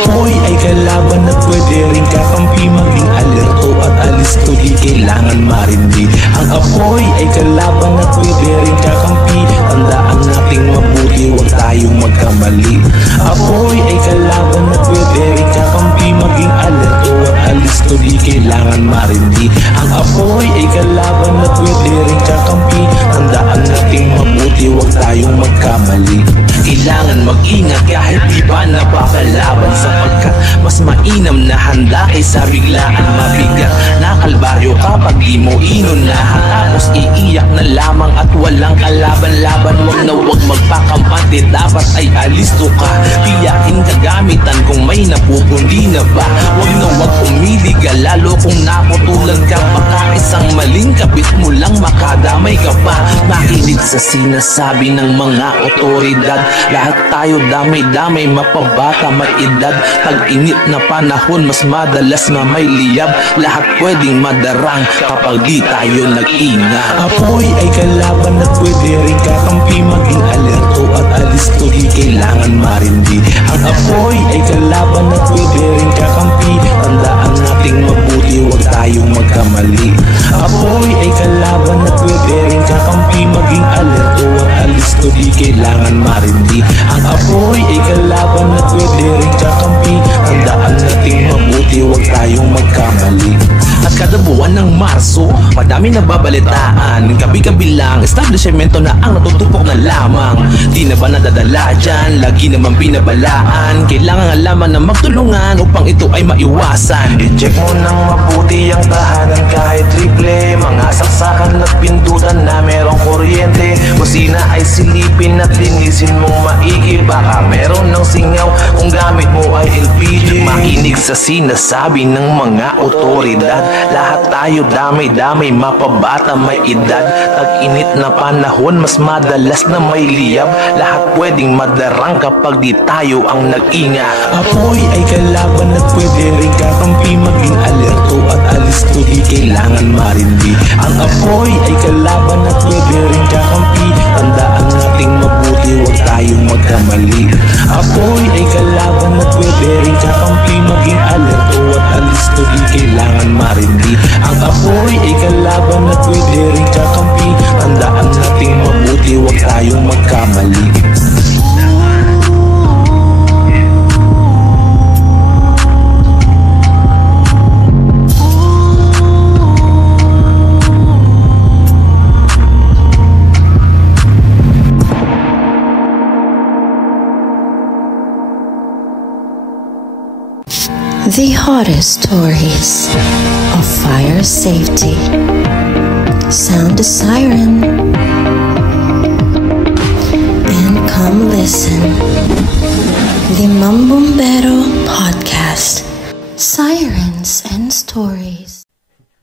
apoy ay kalaban na pwede rin kakampi, maging alerto at alisto, di kailangan marindi. Ang apoy ay kalaban na pwede rin kakampi, tandaan nating mabuti, huwag tayong magkamali. Apoy ay kalaban na pwede rin kakampi, maging alerto at alisto, di kailangan marindi. Ang apoy ay kalaban na pwede rin kakampi, tandaan nating mabuti, huwag tayong magkamali. Kailangan mag-ingat kahit di pa napakalaban, sapagkat mas mainam na handa kaysa biglaan mabigat na kalbaryo kapag di mo inunahan, tapos iiyak na lamang at walang kalaban-laban. Wag na wag magpakampante, dapat ay alisto ka, tiyakin kagamitan kung may napupundi na ba. Wag na wag umidiga, lalo kung naputulan ka, baka isang maling kapit mo lang makadamay ka pa. Makinig sa sinasabi ng mga otoridad, lahat tayo damay-damay, mapabata, may edad. Tag-init na panahon, mas madalas na may liyab, lahat pwedeng madarang kapag di tayo nag-ingat. Apoy ay kalaban na pwede rin kakampi, maging alerto at alisto, di kailangan marindi. Ang apoy ay kalaban na pwede rin kakampi, tandaan nating mabuti, huwag tayong magkamali. Apoy ay kalaban na pwede rin kakampi, maging alerto at alisto, di kailangan marindi. Ang apoy ay kalaban na pwede rin kakampi, tandaan nating mabuti, huwag tayong magkamali. At kada buwan ng Marso, madami nababalitaan, gabi-gabi lang, establishmento na ang natutupok na lamang. Di na ba nadadala dyan, lagi naman binabalaan, kailangan alaman na magtulungan upang ito ay maiwasan. I-check mo nang mabuti ang tahanan kahit triple, mga saksakan at pindutan na merong kuryente. Kusina ay silipin at linisin mong maigi, baka meron ng singaw kung gamit mo ay LPG. Makinig sa sinasabi ng mga otoridad, lahat tayo damay-damay, mapabata, may edad. Tag-init na panahon, mas madalas na may liyab, lahat pwedeng madarang kapag di tayo ang nag-ingat. Apoy ay kalaban na pwede rin kakampi, maging alerto at alisto, di kailangan marindi. Ang apoy ay kalaban na pwede rin kakampi, tandaan nating mabuti, huwag tayong magkamali. Apoy ay kalaban na pwede rin kakampi, maging alerto at alisto, di kailangan marindi. Ang apoy ay kalaban na pwede rin kakampi, tandaan nating mabuti, huwag tayong magkamali. The hottest stories of fire safety. Sound the siren and come listen. The Mambombero Podcast. Sirens and Stories.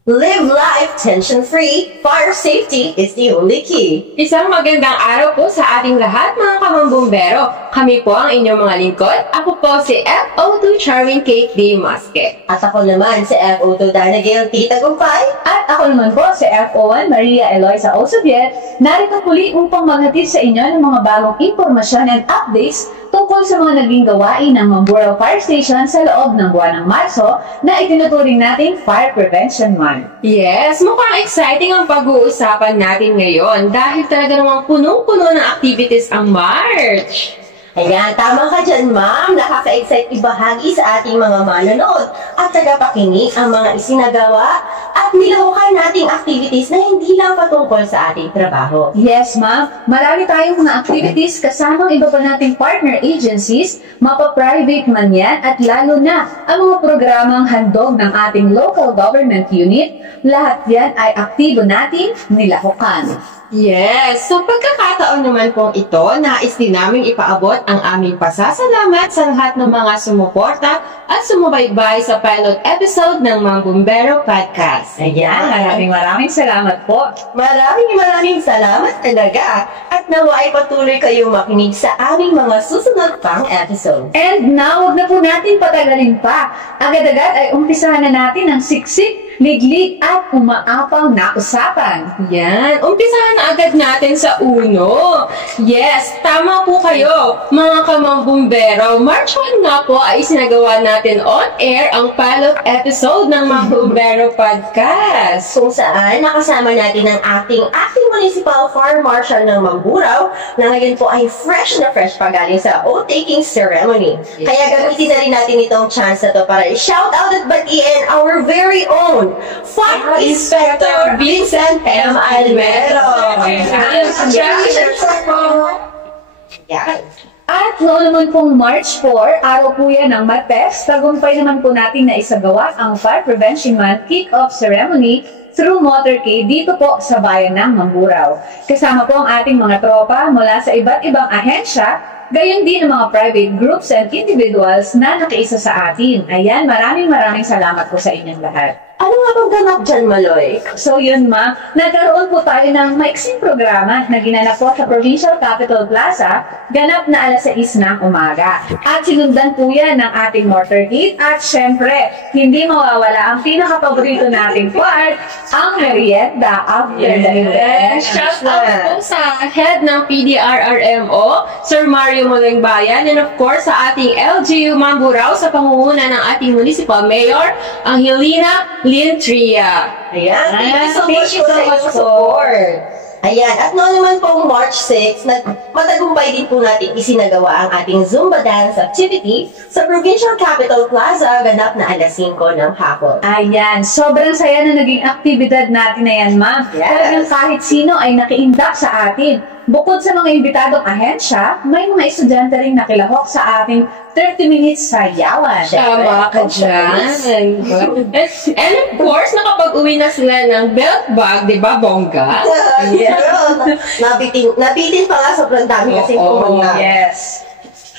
Live life tension-free. Fire safety is the only key. Isang magandang araw po sa ating lahat, mga kamambumbero. Kami po ang inyong mga lingkod. Ako po si FO2 Charming Kate D. Musket. At ako naman si FO2 Dana Gail T. Tagumpay. At ako naman po si FO1 Maria Eloisa Osoviet. Narito muli upang maghatid sa inyo ng mga bagong impormasyon and updates tungkol sa mga naging gawain ng Mamburao Fire Station sa loob ng buwan ng Marso na itinuturing nating Fire Prevention Month. Yes, mukhang exciting ang pag-uusapan natin ngayon dahil talaga namang punong-puno ng activities ang March. Ayan, tama ka dyan, ma'am. Nakaka-excite ibahagi sa ating mga manonood at tagapakinig ang mga isinagawa at nilahukan nating activities na hindi lang patungkol sa ating trabaho. Yes, ma'am. Marami tayong mga activities kasamang iba pa nating partner agencies, mapa-private man yan, at lalo na ang mga programang handog ng ating local government unit. Lahat yan ay aktibo nating nilahukan. Yes, so pagkakataon naman pong ito, nais din namin ipaabot ang aming pasasalamat sa lahat ng mga sumuporta at sumubaybay sa pilot episode ng Mga Bumbero Podcast. Ayan, maraming salamat po. Maraming salamat talaga. At nawa ay patuloy kayong makinig sa aming mga susunod pang episode. And now, wag na po natin patagalin pa. Agad-agad ay umpisahan na natin ang siksik, liglig at umaapang na usapan. Yan, umpisahan na agad natin sa uno. Yes, tama po kayo, mga kamambumbero. March 1 nga po ay isinagawa natin on air ang pilot episode ng Mga Bumbero Podcast. Kung saan nakasama natin ang acting Municipal Fire Marshal ng Mamburao na ngayon po ay fresh na fresh pa galing sa oath-taking ceremony. Kaya gamitin na rin natin itong chance na to para i-shout out at batiin our very own Fire Inspector Vincent M. Almero. Congratulations po! Yan. At noon naman pong March 4, araw po yan ng Martes, tagumpay naman po natin na isagawa ang Fire Prevention Month Kick-Off Ceremony through motorcade dito po sa bayan ng Mamburao. Kasama po ang ating mga tropa mula sa iba't ibang ahensya, gayon din ang mga private groups and individuals na nakiisa sa atin. Ayan, maraming salamat po sa inyong lahat. Ano nga bang ganap dyan, Maloy? So yun ma, nagkaroon po tayo ng maiksing programa na ginanap po sa Provincial Capitol Plaza, ganap na alas 6 ng umaga. At sinundan po yan ng ating motorcade at syempre, hindi mawawala ang pinaka-paborito nating part, ang merienda after the event. Shout out po sa head ng PDRRMO, Sir Mario Molengbayan, and of course sa ating LGU Mamburao sa pangunguna ng ating Municipal Mayor, Angelina Lintria. Ayan, thank you so much for support. Ayan, at noon naman pong March 6, matagumpay din po natin isinagawa ang ating Zumba dance activity sa Provincial Capitol Plaza, ganap na alas 5 ng hapon. Ayan, sobrang saya na naging aktibidad natin na yan, ma'am. Yes. Talagang kahit sino ay nakiindak sa atin. Bukod sa mga imbitadong ahensya, may mga estudyante rin nakilahok sa ating 30 minutes sayawan. Tama ka dyan. And of course, nakapag-uwi na sila ng belt bag, di ba, bongga? Yes. Nabitin pa nga, sobrang dami kasi pumunta. Yes.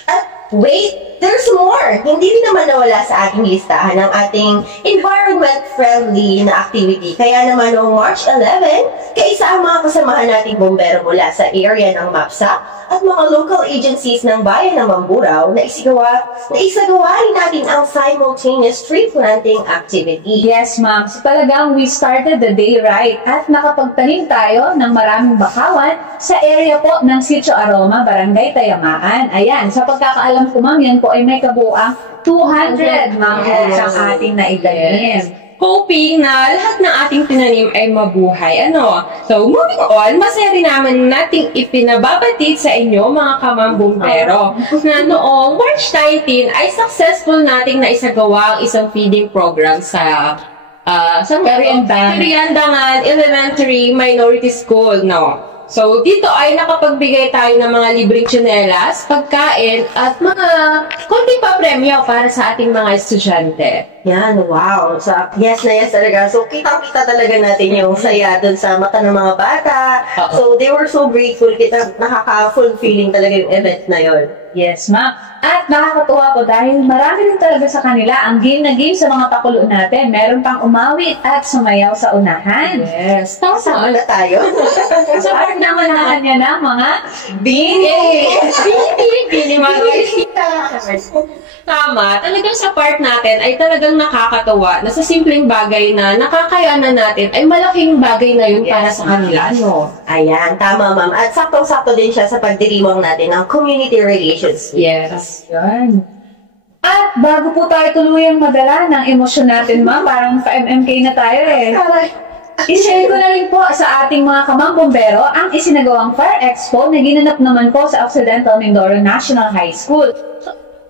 At wait, there's more! Hindi rin naman nawala sa ating listahan ang ating environment-friendly na activity. Kaya naman noong March 11, kaisa ang mga kasamahan nating bombero mula sa area ng MAPSA at mga local agencies ng bayan ng Mamburao na isagawa rin natin ang simultaneous tree planting activity. Yes, ma'am. So talagang we started the day right at nakapagtanim tayo ng maraming bakawan sa area po ng Sitio Aroma, Barangay Tayamaan. Ayan, sa pagkakaalam ko, ma'am, yan po ay may kabuuang 200 mangroves ang ating naitanim. Hoping na lahat ng ating tinanim ay mabuhay. So, moving on, masaya rin naman nating ipinababatid sa inyo, mga kamambumbero, na noong March 19 ay successful nating naisagawa ang isang feeding program sa Periandangan Elementary Minority School, no? So, dito ay nakapagbigay tayo ng mga libreng tsinelas, pagkain, at mga konting pa-premyo para sa ating mga estudyante. Yan, wow. So, yes na yes talaga. So, kitang-kita talaga natin yung saya dun sa mata ng mga bata. So, they were so grateful. Nakaka-fulfilling talaga yung event na yon. Yes, ma'am. At nakakatuwa po dahil marami rin talaga sa kanila ang game na game sa mga pakulo natin. Meron pang umawit at sumayaw sa unahan. Yes. Sama na tayo. So, part naman na kanya na mga Bini! Tama. Talagang sa part natin ay talagang nakakatawa na sa simpleng bagay na nakakayanan natin ay malaking bagay na yun para sa kanila, no? Ayan, tama ma'am. At saktong-sakto din siya sa pagdiriwang natin ng community relations. Yes. Yan. At bago po tayo tuluyang madala ng emosyon natin, ma'am, parang ka-MMK na tayo eh. I-share ko na rin po sa ating mga kamambumbero ang isinagawang Fire Expo na ginanap naman po sa Occidental Mindoro National High School.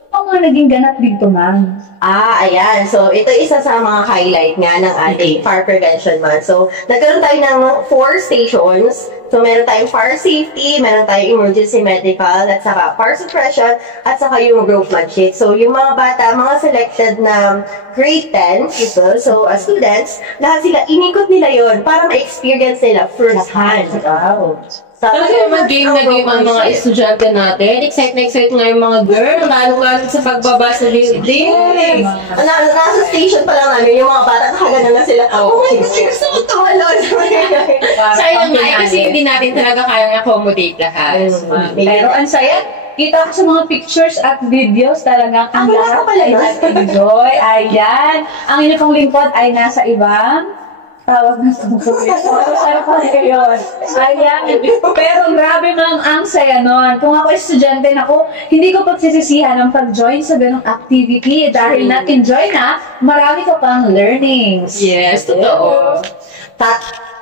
Ano nga naging ganap dito, ma'am? Ayan. So, ito isa sa mga highlight nga ng ating Fire Prevention Month. So, nagkaroon tayo ng 4 stations. So, meron tayong fire safety, meron tayong emergency medical, at saka fire suppression, at saka yung groupmanship. So, yung mga bata, mga selected na grade 10 people, so students, lahat sila, inikot nila yon para ma-experience nila first hand. Wow. Talaga naman game na game ang mga estudyante natin. Excited na excited nga yung mga girl, lalo sa pagbaba sa building. Nasa station pa lang namin, yung mga bata, nakagano na sila. Oh my God, gusto ko tumalon. Sayang nga, kasi hindi natin talaga kayang accommodate lahat. Pero ang saya, kita ko sa mga pictures at videos talagang ang lahat ay nag-enjoy. Ayan. Ang inyong pong lingkod ay nasa ibang tawag na sa Ayan. Pero grabe ma'am, ang saya nun. Kung ako estudyante na ko, hindi ko pagsisisihan ang pag-join sa ganong activity dahil na-enjoy na, marami ka pang learnings. Yes, totoo.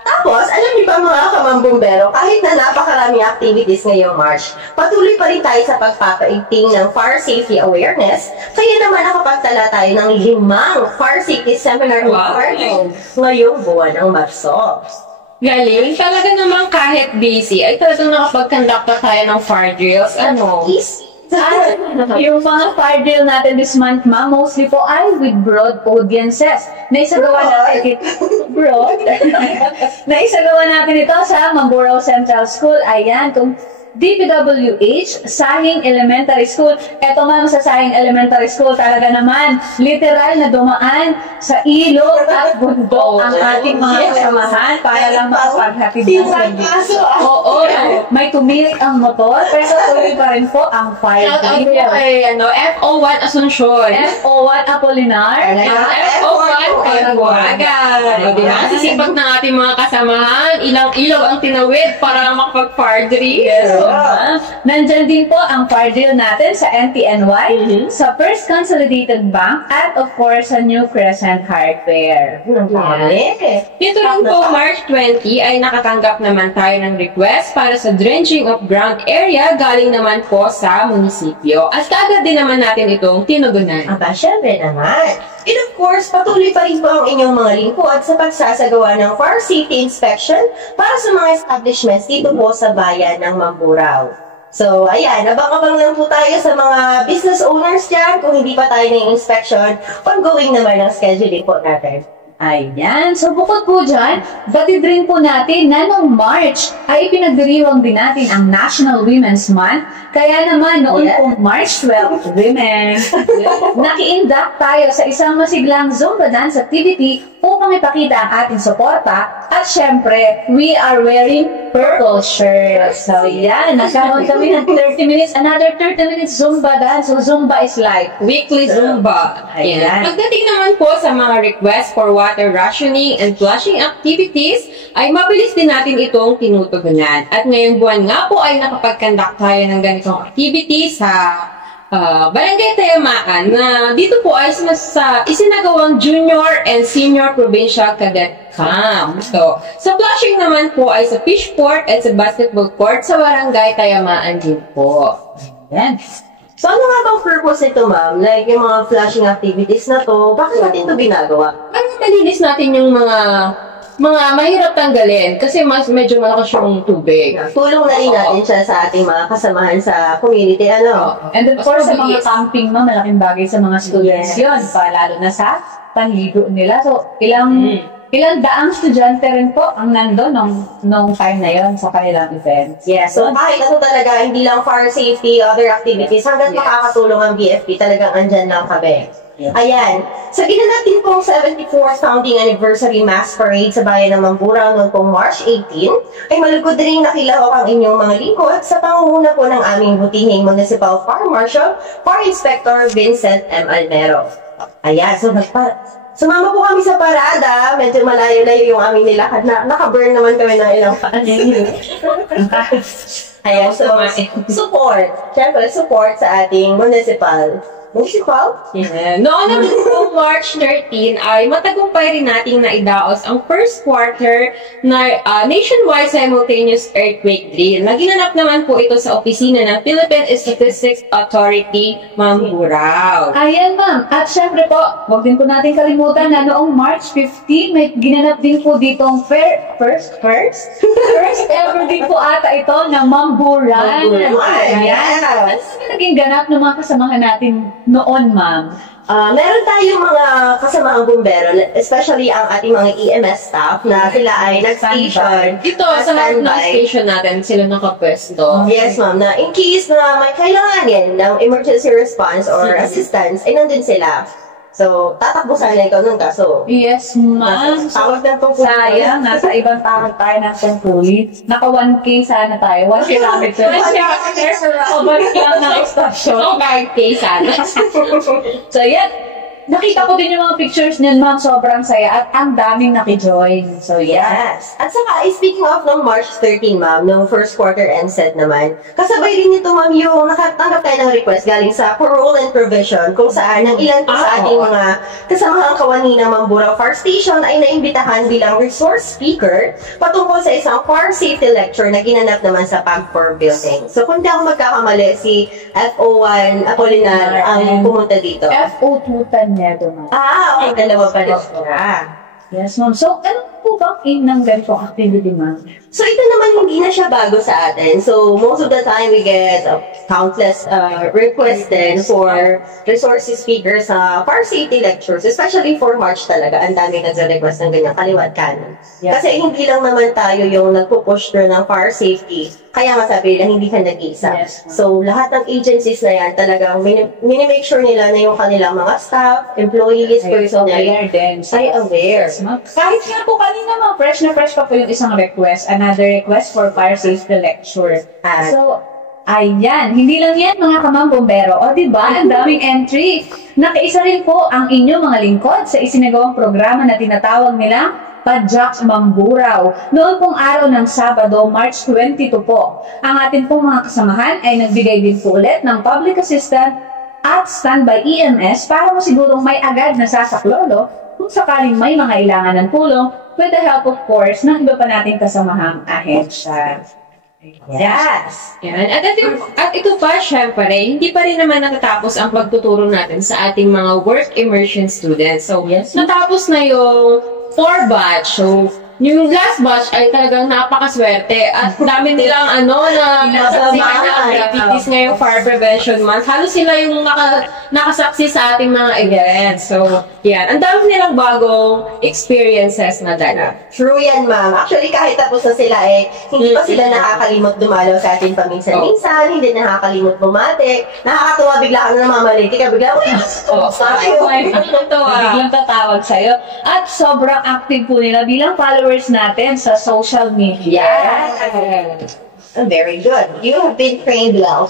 Tapos, alam niyo ba mga kamambumbero, kahit na napakaraming activities ngayong March, patuloy pa rin tayo sa pagpapaigting ng fire safety awareness, kaya naman nakapagtala tayo ng 5 fire safety seminar ngayong buwan ng Marso. Galing. Talaga naman kahit busy, ay talagang nakapag-conduct tayo ng fire drills. Yung mga fire drill natin this month, ma'am, mostly po ay with broad audiences. Naisagawa natin ito sa Mamburao Central School. Ayan, kung DPWH, Sahing Elementary School. Eto ma'am, sa Sahing Elementary School, talaga naman, literal na dumaan sa ilog at bundok ang ating mga kasamahan para lang makapag-happy birthday. Oo, may tumirik ang motor, pero tuloy pa rin po ang fire drill. FO1 Asuncion. FO1 Apolinar. FO1 Kalaguagan. O diba? Sisipag ng ating mga kasamahan, ilang ilog ang tinawid para makapag-fire drill. Nandyan din po ang fire drill natin sa NTNY, sa First Consolidated Bank, at of course sa New Crescent Hardware. Dito rin po, March 20, ay nakatanggap naman tayo ng request para sa drenching of ground area galing naman po sa munisipyo. At kaagad din naman natin itong tinugunan. Aba, syempre naman. And of course, patuloy pa rin po ang inyong mga lingkod sa pagsasagawa ng fire safety inspection para sa mga establishments dito po sa bayan ng Mamburao. So, ayan, abang-abang lang po tayo sa mga business owners dyan. Kung hindi pa tayo ng inspection, ongoing naman ang scheduling po natin. Ayan. So, bukod po dyan, batid rin po natin na noong March ay pinagdiriwang din natin ang National Women's Month. Kaya naman, noon pong March 12, Women, naki-induct tayo sa isang masiglang Zumba dance activity upang ipakita ang ating suporta. At syempre, we are wearing purple shirts. So, yan. Nagkaroon kami ng 30 minutes, another 30 minutes Zumba dance. So, Zumba is like weekly Zumba. Ayan. Pagdating naman po sa mga request for water rationing and flushing activities, ay mabilis din natin itong tinutugunan. At ngayong buwan nga po ay nakapag-conduct tayo ng ganitong activity sa Barangay Tayamaan na dito po ay sa isinagawang Junior and Senior Provincial Cadet Camp. So, sa flushing naman po ay sa fishport at sa basketball court sa Barangay Tayamaan din po. Ayan. So, ano nga bang purpose nito, ma'am? Like, yung mga flushing activities na to, bakit natin ito ginagawa? Nalinis natin yung mga mahirap tanggalin kasi medyo malakas yung tubig. Tulong na rin natin siya sa ating mga kasamahan sa community, And of course, sa mga camping, malaking bagay sa mga students yun, lalo na sa panligo nila. So, ilang daang estudyante rin po ang nandun nung time na yon sa kanilang events. Yes, so kahit ano talaga, hindi lang fire safety, other activities, hanggang makakatulong ang BFP, talagang andyan lang kami. Ayan, sa ginanap din pong 74th Founding Anniversary Mass Parade sa bayan ng Mamburao noong pong March 18, ay malugod rin nakilahok ang inyong mga lingkod sa pangunguna po ng aming butihing Municipal Fire Marshal, Fire Inspector Vincent M. Almero. Ayan, so sumama po kami sa parada, medyo malayo-layo yung aming nilakad na naka-burn naman kami ng ilang fans. Ayan, so support. Siyempre, support sa ating municipal. Yeah. Noon naman po March 13 ay matagumpay rin nating naidaos ang first quarter na nationwide simultaneous earthquake drill. Naginanap naman po ito sa opisina ng Philippine Statistics Authority, Mamburao. Ayan ma'am. At syempre po, huwag din po natin kalimutan na noong March 15, may ginanap din po ditong first ever din po ata ito na Mamburan. Ayan. Ano naging ganap ng mga kasamahan natin noon, ma'am? Meron tayong mga kasamaang bumbero, especially ang ating mga EMS staff na sila ay nag-station. Dito, sa lahat ng station natin, sila nakapwesto. Yes, ma'am. Na in case na may kailanganin ng emergency response or assistance, ay nandun sila. So, tatakbo sana ikaw nun kaso. Yes, ma'am. Tawag na itong Sayang, nasa ibang takot tayo ng tungkulin. Naka 1K sana tayo. 1 kilometer. 1 kilometer. Pabalik lang ng station. So, 5K sana. So, yan. Nakita ko din yung mga pictures niyan, ma'am. Sobrang saya at ang daming nakijoin. So, yeah. Yes. At saka, speaking of ng March 13, ma'am, ng first quarter NSED naman, kasabay din nito, ma'am, yung nakatanggap tayo ng request galing sa parole and provision kung saan ang ilan po sa ating mga kasamahang kawani ng Mamburao Fire Station ay naimbitahan bilang resource speaker patungkol sa isang fire safety lecture na ginanap naman sa PAG4 building. So, kung di ako magkakamali, si FO1 Apolinar ang pumunta dito. FO2 Tanyedo, ma'am. Okay. Dalawa pa rin sila. Yes, ma'am. So, ano po bang aim ng ganitong activity, ma'am? So, ito naman hindi na siya bago sa atin. So, most of the time, we get countless requests din for resource speakers sa fire safety lectures, especially for March talaga. Ang dami nagre-request ng ganyan kaliwat kanan. Yes. Kasi hindi lang naman tayo yung nagpo-push through ng fire safety. Kaya masabi na hindi ka nag-isa. Yes. So, lahat ng agencies na yan, talagang minimake sure nila na yung kanilang mga staff, employees, personnel, Aware din. ay aware. Yes, ma'am. Kahit nga po kanina, ma'am, fresh na fresh pa po yung isang request. Another request for fire safety lecture. So, ayan. Hindi lang yan, mga kamambombero. O, diba? Ang daming entry. Nakaisa rin po ang inyong mga lingkod sa isinagawang programa na tinatawag nilang Padjak Mamburao. Noon pong araw ng Sabado, March 22 po. Ang ating pong mga kasamahan ay nagbigay din po ulit ng public assistant at standby EMS para masigurong may agad na sasaklolo kung sakaling may mga ilangan ng tulong with the help, of course, ng iba pa nating kasamahang ahensya. Yes! Yan. At ito pa, syempre, hindi pa rin naman natatapos ang pagtuturo natin sa ating mga work immersion students. So, Yes. natapos na yung 4 batch. So, yung last batch ay talagang napakaswerte at dami nilang nasaksihan na activities ngayong fire prevention month. Halos sila yung nakasaksi sa ating mga events. So, yan. Ang dami nilang bagong experiences na dala. True yan, ma'am. Actually, kahit tapos na sila hindi pa sila nakakalimot dumalaw sa atin paminsan-minsan, hindi nakakalimot bumate. Nakakatuwa, bigla ka na namamaliti ka, bigla, Biglang tatawag sa'yo. At sobrang active po nila bilang followers natin sa social media. Yes! Very good. You have been trained well.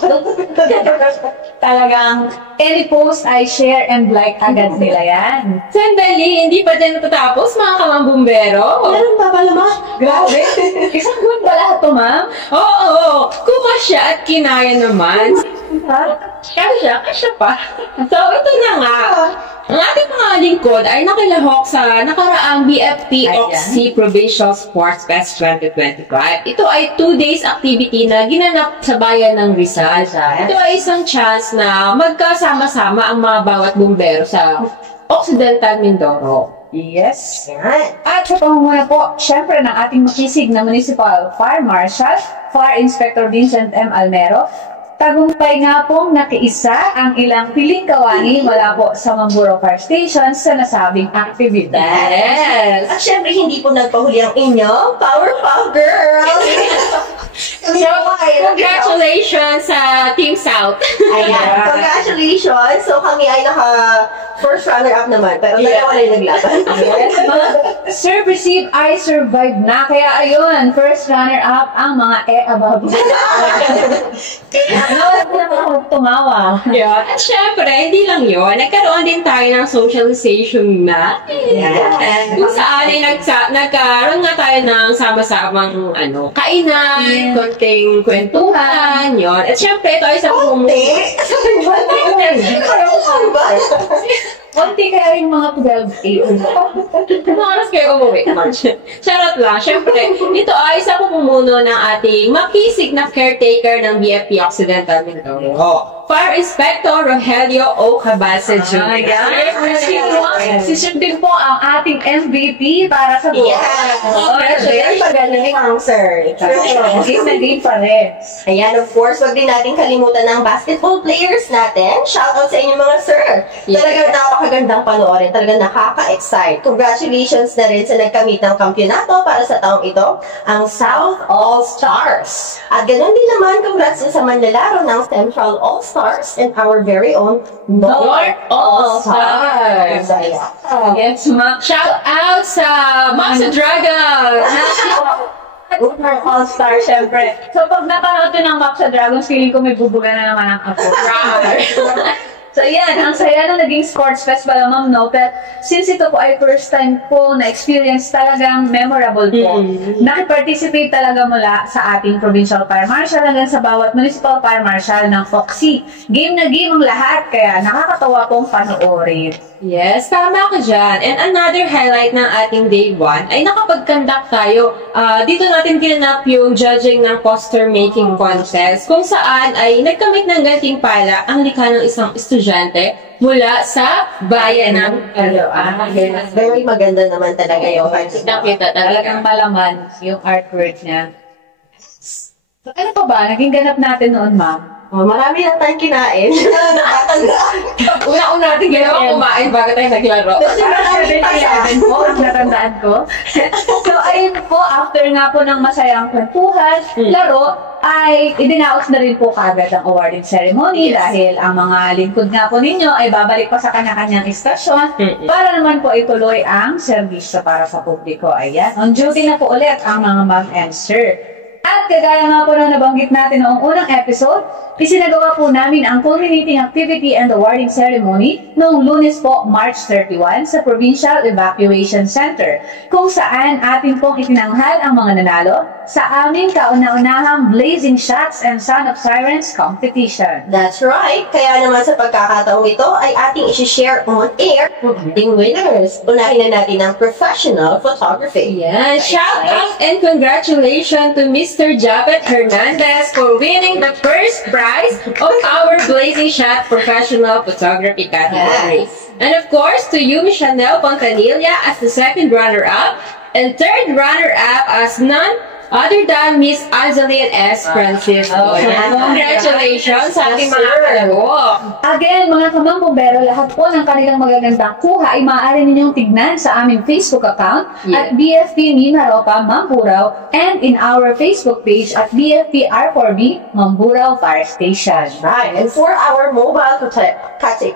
Talagang any post ay share and like agad nila yan. Sandali, hindi pa dyan natatapos, mga kamambumbero. Meron pa pala, ma? Grabe! Isang buwan pa lahat to, ma'am? Oo, kumasya at kinaya naman. Kasya pa. So, ito na nga. Ang ating mga lingkod ay nakilahok sa nakaraang BFP Oxy Provincial Sports Fest 2025. Ito ay 2 days activity na ginanap sa bayan ng Rizal. Ito ay isang chance na magkasama-sama ang mga bawat bumbero sa Occidental Mindoro. Yes. Yan. At sa pangunguna po, syempre ng ating makisig na Municipal Fire Marshal, Fire Inspector Vincent M. Almero, tagumpay nga pong nakiisa ang ilang piling kawani mula po sa Mamburao Fire Station sa nasabing activity. Yes! At syempre, hindi po nagpahuli ang inyo, Powerpuff Girls! So, congratulations sa Team South. Ayan, congratulations! So, kami ay first runner-up naman, pero dalawa lang naglaban. Yes, Sir Perceive, I survived na. Kaya ayun, first runner-up ang mga above. Nawala po naman ako tumawa. Yeah. At syempre, hindi lang yun. Nagkaroon din tayo ng socialization mat. Yes. Kung saan ay nagkaroon nga tayo ng sama-samang kainan, konting kwentuhan, yun. At syempre, ito ay sa Konti kaya rin mga 12 a.m. Kung oras kayo umuwi? Charot lang. Siyempre, ito ay isa po pumuno ng ating makisig na caretaker ng BFP Occidental Mindoro. Fire Inspector Rogelio O. Cabasa Jr. Si Chef din po ang ating MVP para sa buhay. Very magaling ang sir. Game na game pa rin. Ayan, of course, wag din natin kalimutan ng basketball players natin. Shoutout sa inyo mga sir. Talagang napakagandang panoorin. Talagang nakaka-excite. Congratulations na rin sa nagkamit ng kampyonato para sa taong ito, ang South All-Stars. At ganoon din naman, congrats sa manlalaro ng Central All-Stars and our very own North All-Stars. Yes, ma. Shout out sa Maxa Dragon! All-Star, syempre. So, pag napanood ko ng Map sa Dragons, feeling ko may bubuga na naman ang ako. So, yan. Ang saya na naging sports fest pala, ma'am, no? Pero, since ito po ay first time po na-experience, talagang memorable po. Naki-participate talaga mula sa ating provincial fire marshal hanggang sa bawat municipal fire marshal ng Foxy. Game na game ang lahat, kaya nakakatawa pong panoorin. Yes, tama ka dyan. And another highlight ng ating day 1 ay nakapag-conduct tayo. Dito natin kinanap yung judging ng poster making contest kung saan ay nagkamit ng gantimpala ang likha ng isang estudyante mula sa bayan ng Caloocan. Very maganda naman talaga yung Nakita Talagang malaman yung artwork niya. So, ano pa ba? Naging ganap natin noon, ma'am? Marami na tayong kinain. Nakatandaan. Una-una natin ginawa kumain bago tayo naglaro. Po, ang natandaan ko. So, ayun po, after nga po ng masayang kwentuhan, laro, ay idinaos na rin po kagad ang awarding ceremony dahil ang mga lingkod nga po ninyo ay babalik pa sa kanya-kanyang istasyon para naman po ituloy ang serbisyo para sa publiko. Ayan, on duty na po ulit ang mga ma'am and sir. At kagaya nga po na nabanggit natin noong unang episode, isinagawa po namin ang culminating activity and awarding ceremony noong Lunes po, March 31 sa Provincial Evacuation Center, kung saan atin pong itinanghal ang mga nanalo sa aming kauna-unahang Blazing Shots and Sound of Sirens competition. That's right. Kaya naman sa pagkakataong ito ay ating isi-share on air ang ating winners. Unahin na natin ang professional photography. Yeah, shout out and congratulations to Mr. Japet Hernandez for winning the first prize of our Blazing Shot Professional Photography category. Yes. And of course, to you, Ms. Chanel Pontanilla as the second runner-up, and third runner-up as none other than Miss Azalea S. Francisco. Congratulations sa ating mga kalaro. Again, mga kamambombero, lahat po ng kanilang magagandang kuha ay maaari ninyong tignan sa aming Facebook account at BFP Mimaropa, Mamburao, and in our Facebook page at BFP R4B, Mamburao Fire Station. Right. And for our mobile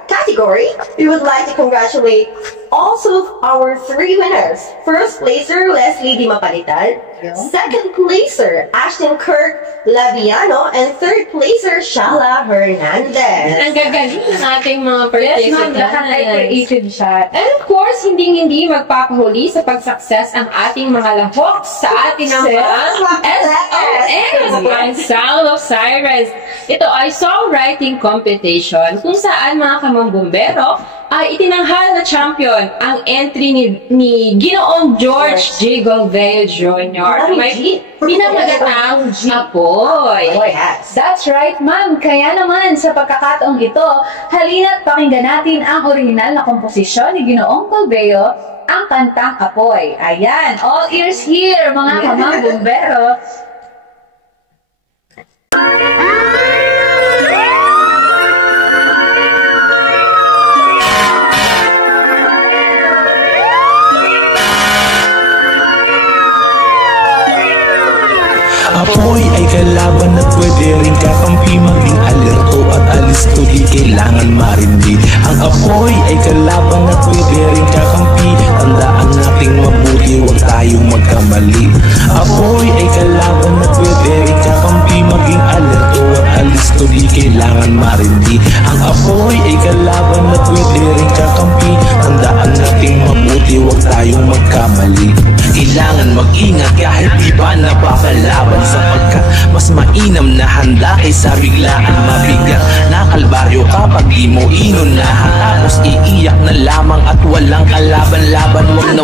category, we would like to congratulate also our 3 winners. First placer, Leslie Di Mapalitan. Second placer, Ashton Kirk Laviano. And third placer, Shala Hernandez. Ang gagaling ng ating mga participants. Lahat ay creative shot. And of course, hindi magpapahuli sa pag-success ang ating mga lahok sa ating mga SOS, Sound of Sirens. Ito ay songwriting competition kung saan mga kamambumbero ay itinanghal na champion ang entry ni Ginoong George J. Golveo Jr. May pinamagatang apoy. That's right, ma'am. Kaya naman, sa pagkakataong ito, halina't pakinggan natin ang original na komposisyon ni Ginoong Golveo, ang kantang Apoy. Ayan, all ears here, mga kamambumbero. Apoy ay kalaban at pwede rin kakampi, maging alerto at alisto, di kailangan marindi. Ang apoy ay kalaban at pwede rin kakampi, tandaan nating mabuti, huwag tayong magkamali. Apoy ay kalaban at pwede rin kakampi, maging alerto at alisto, di kailangan marindi. Ang apoy ay kalaban at pwede rin kakampi, tandaan nating mabuti, huwag tayong magkamali. Kailangan mag-ingat kahit di pa napakalaban, sapagkat mas mainam na handa kaysa biglaan mabigat na kalbaryo kapag di mo inunahan, tapos iiyak na lamang at walang kalaban-laban. Wag na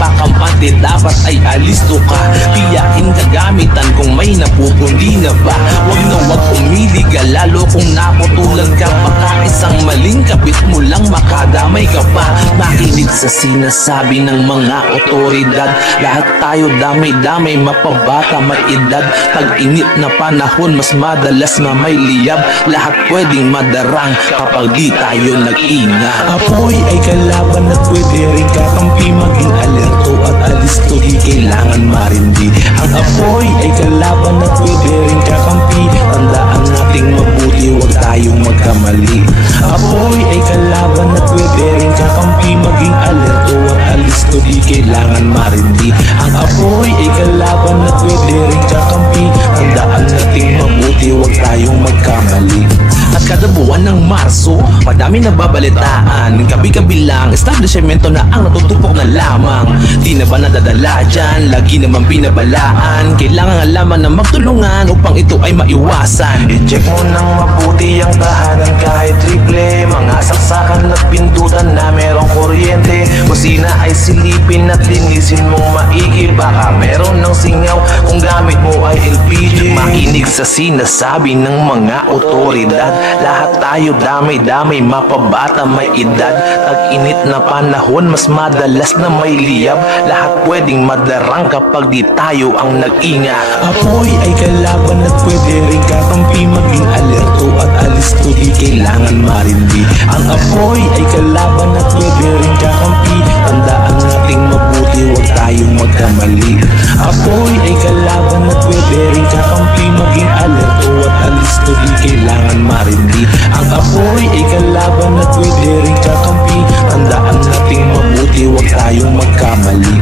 pa kampante, dapat ay alisto ka. Tiyakin kagamitan kung may napupundi na ba. Huwag na huwag umidiga, lalo kung naputulan ka. Baka isang maling kapit mo lang makadamay ka pa. Makinig sa sinasabi ng mga otoridad. Lahat tayo damay-damay, mapabata, may edad. Pag-init na panahon, mas madalas na may liyab. Lahat pwedeng madarang kapag di tayo nag-ingat. Apoy ay kalaban at pwede rin kakampi. Maging alerto at alisto, di kailangan marindi. Ang apoy ay kalaban at pwede rin kakampi. Tandaan nating mabuti, huwag tayong magkamali. Apoy ay kalaban at pwede rin kakampi. Maging alerto at alisto, di kailangan marindi. Ang apoy ay kalaban at pwede rin kakampi. Tandaan nating mabuti, huwag tayong magkamali. At kada buwan ng Marso, madami nababalitaan. Kabi-kabilang establishmento na ang natutupok na lamang. Di na ba nadadala dyan? Lagi naman binabalaan. Kailangan alaman na magtulungan upang ito ay maiwasan. I-check mo nang mabuti ang tahanan kahit triple. Mga saksakan at pindutan na merong kuryente. Kusina ay silipin at linisin mong maigi. Baka meron ng singaw kung gamit mo ay LPG. Makinig sa sinasabi ng mga otoridad. Lahat tayo damay-damay, mapabata, may edad. Tag-init na panahon, mas madalas na may liyab. Lahat pwedeng madarang kapag di tayo ang nag-ingat. Apoy ay kalaban at pwede rin kakampi. Maging alerto at alisto, di kailangan marindi. Ang apoy ay kalaban at pwede rin kakampi. Tandaan nating mabuti, huwag tayong magkamali. Apoy ay kalaban at pwede rin kakampi. Maging alerto at alisto, di kailangan marindi. Ang apoy ay kalaban at pwede rin kakampi. Tandaan nating mabuti, huwag tayong magkamali.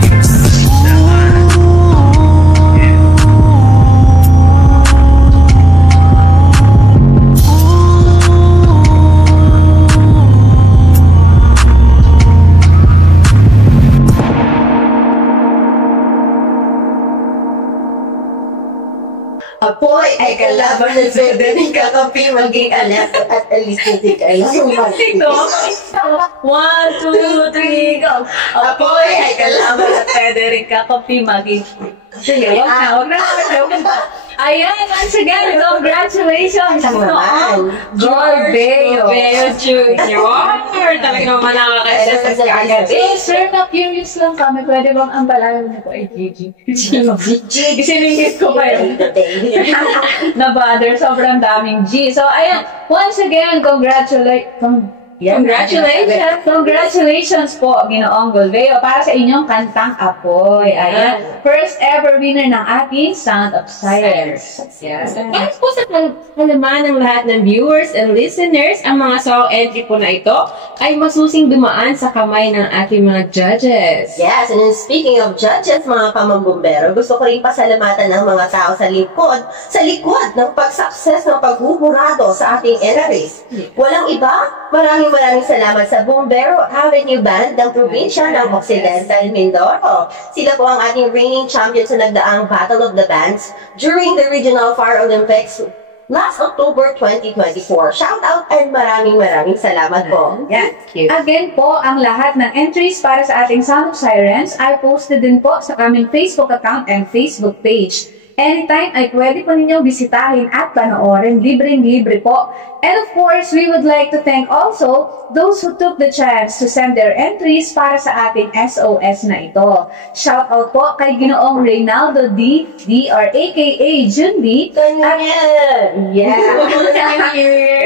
Apoy ay kalaban at pwede rin kakampi. Maging alerto at alisto, di kailangan marindi. 1, 2, 3, go! Apoy ay kalaban at pwede rin kakampi. Maging... Sige, wag na. Ayan, once again, congratulations to Joel Beo Jr. Talaga naman nakakaisa sa agad. Sir, na-curious lang kami. Pwede bang ang palayo na po ay Gigi? Gigi. Siningit ko pa yun. Na-bother. Sobrang daming G. So, ayan. Once again, congratulations po, Ginoong Golveo, para sa inyong kantang Apoy. Ayan. First ever winner ng ating Sound of Sirens. Yes. Para po sa kalaman ng lahat ng viewers and listeners, ang mga song entry po na ito ay masusing dumaan sa kamay ng ating mga judges. Yes, and then speaking of judges, mga kamambumbero, gusto ko rin pasalamatan ng mga tao sa likod ng pag-success ng paghuhurado sa ating entries. Walang iba, maraming salamat sa Bumbero Avenue Band ng probinsya ng Occidental Mindoro. Sila po ang ating reigning champion sa nagdaang Battle of the Bands during the Regional Fire Olympics last October 2024. Shout out and maraming salamat po. Yeah. Again po, ang lahat ng entries para sa ating Sound of Sirens ay posted din po sa aming Facebook account and Facebook page. Anytime ay pwede po ninyong bisitahin at panoorin, libreng-libre po. And of course, we would like to thank also those who took the chance to send their entries para sa ating SOS na ito. Shout out po kay Ginoong Reynaldo D. or aka Jun D.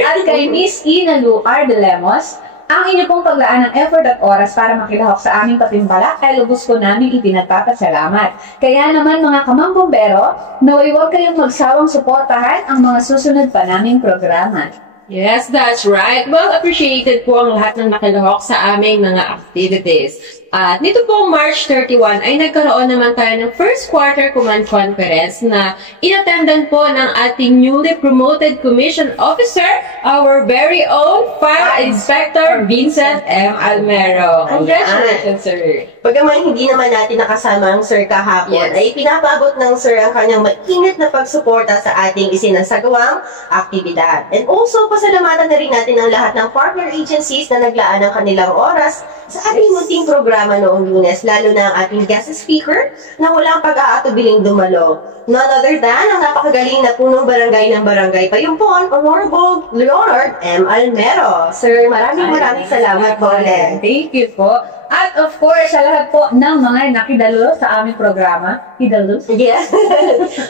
At kay Miss Ina Lu R. De Lemos. Ang inyo pong paglaan ng effort at oras para makilahok sa aming patimpalak ay lubos ko namin ipinagpapasalamat. Kaya naman mga kamambumbero, naway huwag kayong magsawang suportahan ang mga susunod pa naming programa. Yes, that's right. Well, appreciated po ang lahat ng nakilahok sa aming mga activities. At nito pong March 31 ay nagkaroon naman tayo ng first quarter command conference na inattendan po ng ating newly promoted commission officer, our very own Fire Inspector Vincent M. Almero. Congratulations, sir. Bagaman hindi naman natin nakasama ang sir kahapon, ay pinapabot ng sir ang kanyang mainit na pagsuporta sa ating isinasagawang aktibidad. And also, pasalamatan na rin natin ang lahat ng partner agencies na naglaan ng kanilang oras sa ating munting programa programa noong Lunes, lalo na ang ating guest speaker na walang pag-aatubiling dumalo. None other than ang napakagaling na punong barangay ng Barangay Payumpon, Honorable Leonard M. Almero. Sir, maraming salamat po ulit. Thank you po. At of course, sa lahat po ng mga nakidalo sa aming programa, Yeah.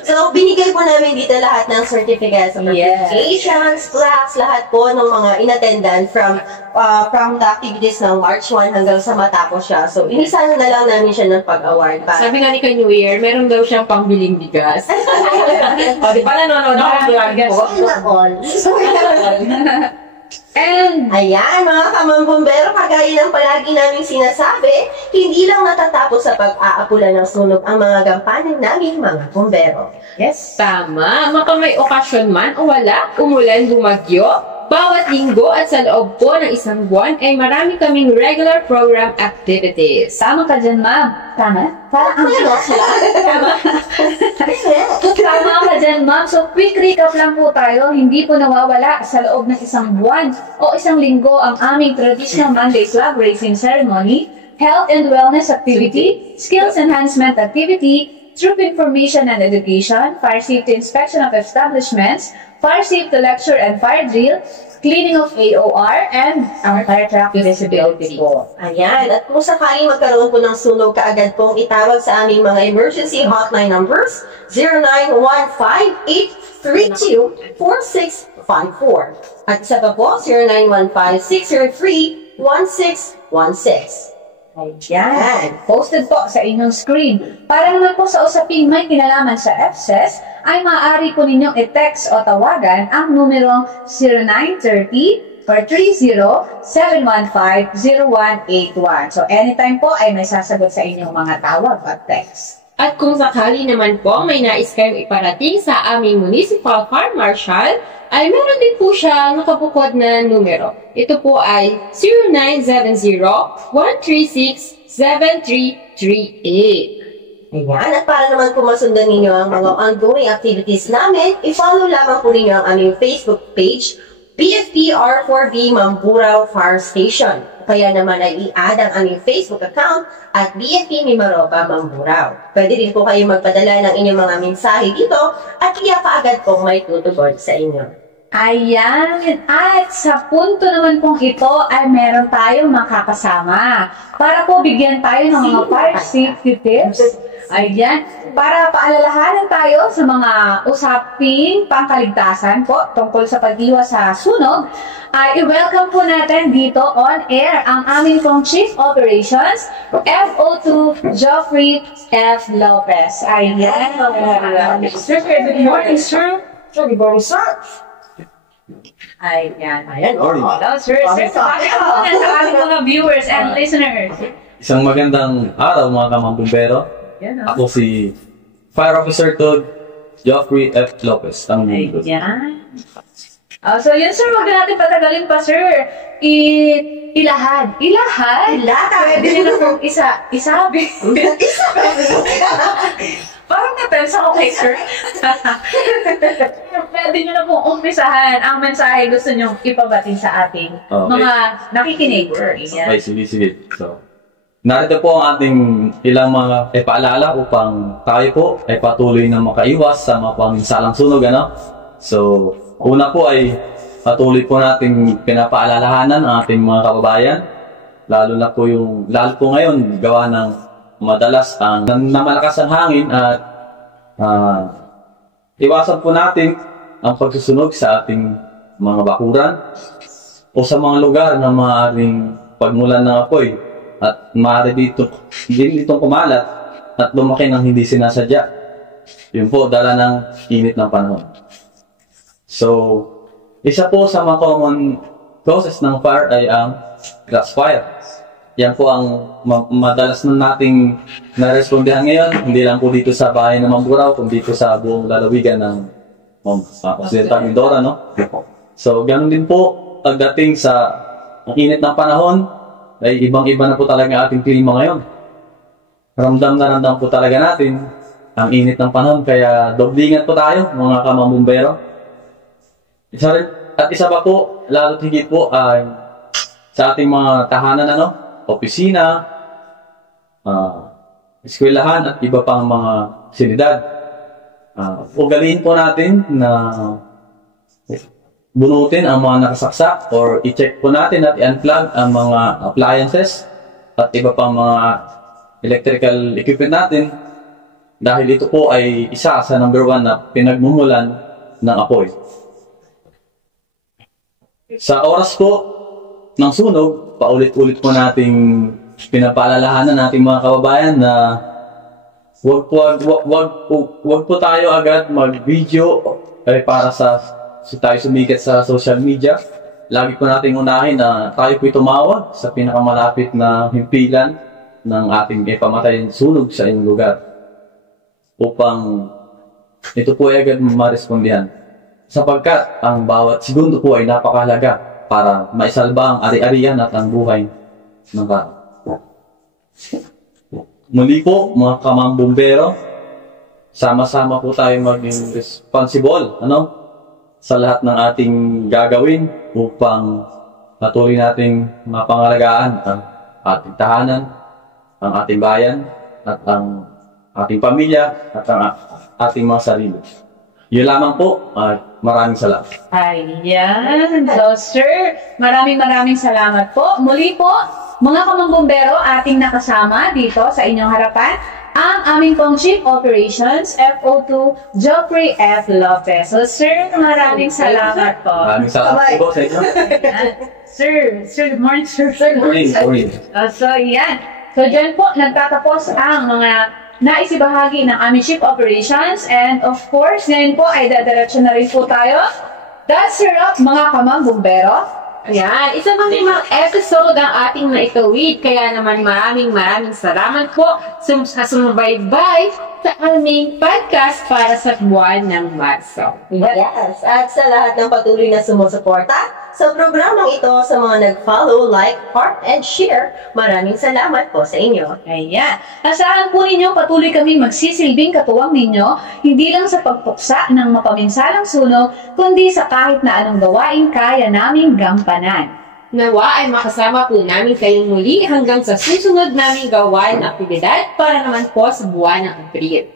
So, binigay po namin dito lahat ng certificates, certifications, plaques, lahat po ng mga in-attendan from the activities ng March 1 hanggang sa matapos siya. So, inisan na lang namin siya ng pag-award. Sabi nga ni New Year, meron daw siyang pangbiling bigas. O, di ba nanonood ako ng bigas? And, ayan, mga kamambumbero, kagaya ng palagi naming sinasabi, hindi lang natatapos sa pag-aapula ng sunog ang mga gampanin naming mga bumbero. Yes, tama. Maka may okasyon man o wala, umulan, bumagyo, bawat linggo at sa loob po ng isang buwan ay marami kaming regular program activities. Tama ka dyan, ma'am. Tama? Tama ka dyan, ma'am. So, quick recap lang po tayo. Hindi po nawawala sa loob ng isang buwan o isang linggo ang aming traditional Monday flag raising ceremony, health and wellness activity, skills enhancement activity, troop information and education, fire safety inspection of establishments, fire safety lecture and fire drill, cleaning of AOR, and our fire truck visibility po. Ayan, at kung sakaling magkaroon po ng sunog, kaagad pong itawag sa aming mga emergency hotline numbers 0915-832-4654 at isa pa po 0915-603-1616. Ayan. Posted po sa inyong screen. Para naman po sa usaping may kinalaman sa FSES, ay maaari po ninyong i-text o tawagan ang numerong 0930-430-715-0181. So, anytime po ay may sasagot sa inyong mga tawag at text. At kung sakali naman po may nais kayong iparating sa aming Municipal Fire Marshal, ay meron din po siya nakabukod na numero. Ito po ay 0970-136-7338. Ayan, at para naman po masundan ninyo ang mga ongoing activities namin, i-follow lamang po ninyo ang aming Facebook page, BFP R4B Mamburao Fire Station. Kaya naman ay i-add ang aming Facebook account at BFP Mimaropa Mamburao. Pwede rin po kayo magpadala ng inyong mga mensahe dito at iya kaagad pong may tutugon sa inyo. Ayan, at sa punto naman pong ito ay meron tayong makakasama para po bigyan tayo ng mga fire safety tips. Ayan, para paalalahanan tayo sa mga usaping pangkaligtasan po tungkol sa pag-iwas sa sunog, ay i-welcome po natin dito on air ang aming pong Chief Operations, FO2 Geoffrey F. Lopez. Ayan. Sir, good morning, sir. Good morning, sir. Ayan. Hello, sir. Sir, sa aming mga viewers and listeners. Isang magandang araw mga kamambumbero. Ako si Fire Officer 2 Geoffrey F. Lopez. Ayan. So yun sir, wag natin patagalin pa sir. Ilahad. Pwede nyo na kung isabi. Parang napensa ko kay sir. Pwede nyo na pong umpisahan ang mensahe gusto nyo ipabati sa ating mga nakikinig. Okay, sige. So, narito po ang ating ilang mga paalala upang tayo po ay patuloy na makaiwas sa mga paminsalang sunog. So, una po ay patuloy po nating pinapaalalahanan ang ating mga kababayan, lalo po ngayon gawa ng madalas ang namalakas ang hangin at iwasan po natin ang pagsusunog sa ating mga bakuran o sa mga lugar na maaaring pagmulan ng apoy at maaari ditong kumalat at lumaki ng hindi sinasadya. Yun po, dala ng init ng panahon. So, isa po sa mga common causes ng fire ay ang grass fire. Yan po ang madalas na nating narespondihan ngayon, hindi lang po dito sa bahay ng Mamburao, kundi dito sa buong lalawigan ng Occidental Mindoro, So, ganun din po, pagdating sa ang init ng panahon, ay ibang-iba na po talaga ating klima ngayon. Ramdam na ramdam po talaga natin ang init ng panahon, kaya doblingan po tayo, mga kamamumbero. At isa pa po, lalo't higit po ay sa ating mga tahanan, opisina, eskwelahan at iba pang mga silidad. Ugaliin po natin na bunutin ang mga nakasaksak or i-check po natin at i-unplug ang mga appliances at iba pang mga electrical equipment natin dahil ito po ay isa sa number 1 na pinagmumulan ng apoy. Sa oras po ng sunog, paulit-ulit po nating pinapaalalahanan nating mga kababayan na wag po tayo agad mag-video para tayo sumikat sa social media. Lagi po nating unahin na tayo po tumawag sa pinakamalapit na himpilan ng ating ipamatay sunog sa inyong lugar upang ito po ay agad marespondihan. Sapagkat ang bawat segundo po ay napakahalaga para maisalba ang ari-arian at ang buhay ng tao. Muli po, mga kamambumbero, sama-sama po tayo maging responsible sa lahat ng ating gagawin upang patuloy nating mapangalagaan ang ating tahanan, ang ating bayan, at ang ating pamilya, at ang ating mga sarili. Yun lamang po, maraming salamat. Ayan. So, sir, maraming salamat po. Muli po, mga kamangbumbero, ating nakasama dito sa inyong harapan, ang aming pong Chief Operations, FO2, Geoffrey F. Lopez. So, sir, maraming salamat po. Maraming salamat po sa inyo. Sir, good morning, sir. Good morning. So, yan. So, dyan po, nagtatapos ang mga naisibahagi ng aming Chief Operations, and of course, ngayon po ay dadiretso na rin po tayo. That's up, mga kamangbumbero. Ayan, isa pang limang episode ang ating naitawid, kaya naman maraming salamat po sa sumubaybay sa aming podcast para sa buwan ng Marso. Yes, at sa lahat ng patuloy na sumusuporta sa programang ito, sa mga nag-follow, like, heart, and share, maraming salamat po sa inyo. Ayan. Asahan po ninyo patuloy kami magsisilbing katuwang ninyo, hindi lang sa pagpuksa ng mapaminsalang sunog, kundi sa kahit na anong gawain kaya naming gampanan. Nawa ay makasama po namin kayong muli hanggang sa susunod naming gawain na aktibidad para naman po sa buwan ng Abril.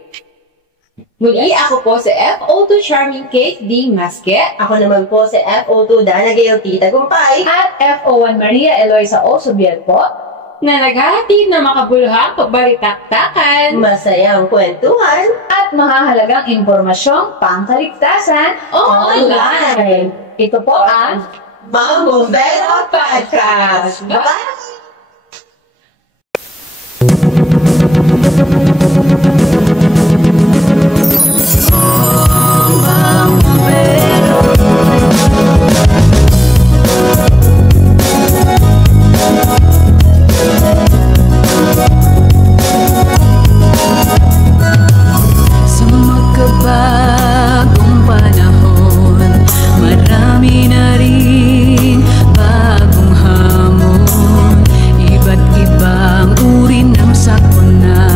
Muli, ako po si FO2 Charming Kate D. Masket. Ako naman po si FO2 Dana Gail T. Tagumpay. At FO1 Maria Eloisa Osobiel po, Na naghahatid na makabuluhang pagbalitaktakan, masayang kwentuhan, at mahahalagang impormasyong pangkaligtasan online. Ito po ang Mambumbero Podcast. Bye-bye! Sa magkabagong panahon, marami na rin bagong hamon, iba't ibang uri ng sakuna.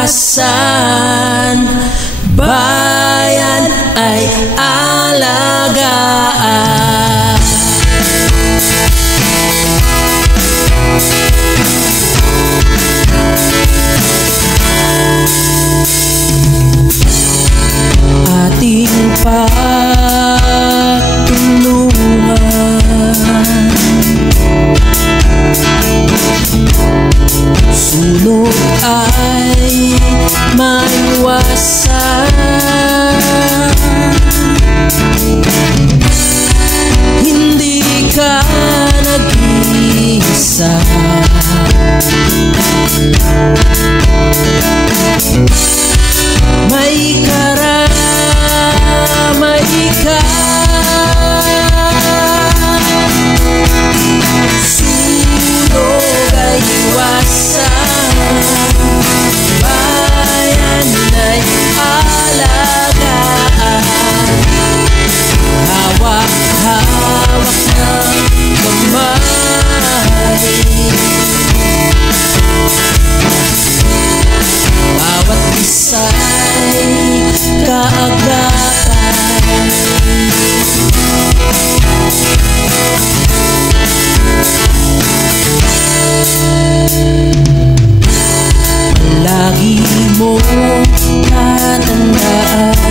iwasan, bayan ay alagaan. Ating pagtulungan, sunog ay maiwasan. Hindi ka nag-iisa, may karamay ka. Sunog ay iwasan, bayan ay alagaan. Hawak-hawak ng kamay, bawat isa'y kaagapay. Lagi mo tatandaan,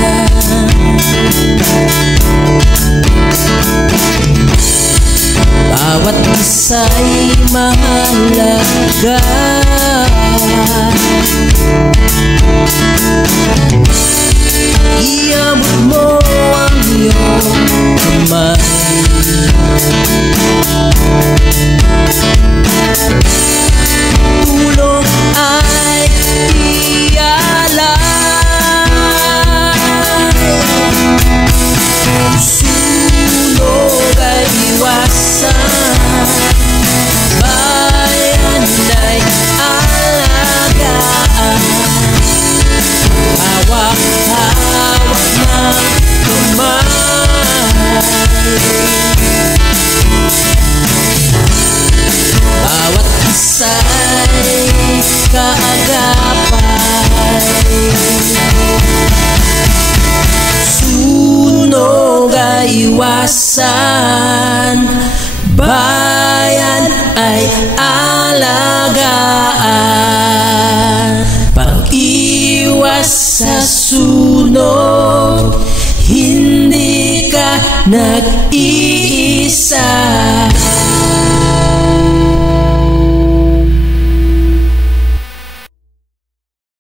bawat isa'y mahalaga. Iabot mo ang iyong kamay, tulong ay ialay. Sunog ay iwasan, bayan ay alagaan. Hawak-hawak ng kamay, bawat isa'y kaagapay. Sunog ay iwasan, bayan ay alagaan. Pag-iwas sa sunog, hindi ka nag-iisa.